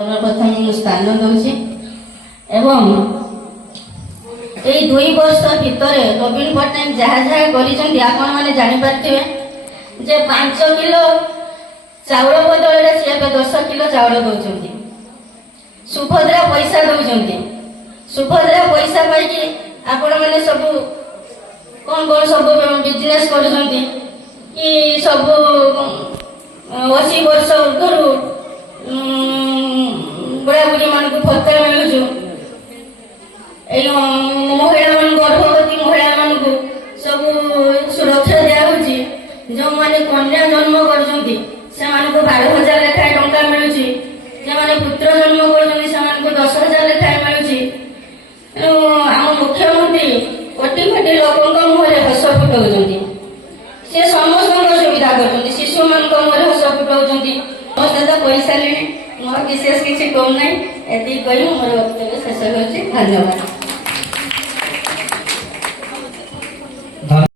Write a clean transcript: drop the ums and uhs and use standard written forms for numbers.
सर्वप्रथम स्थान दूसरी एवं यही 2 वर्ष भितर नवीन पट्टनायक जहाँ जहाँ कर जापारे जे 5 किलो चाउल बदल सी 10 किलो चाउल दौरान सुभद्रा पैसा दौरान सुभद्रा पैसा पाई आपण मैंने सब कौन कौन सब बिजनेस कर सब 80 वर्ष ऊर्धर बुढ़ा बुढ़ी मान को भत्ता मिलुचु महिला मान गर्भवती महिला मान को सब सुरक्षा दिया जो माने कन्या जन्म कर 12,000 लेखाएं टंका मिलुची पुत्र जन्म कर 10,000 लेखाएं मिलुची आम मुख्यमंत्री कोटि कोटि लोक मुहरे हस फुटाऊँ से समस्त सुविधा कर शिशु मान मुहरे हस फुटाऊँ समस्ते तो कही सारे मोर विशेष किसी कम ना ये कही मोर वक्तव्य शेष कर धन्यवाद।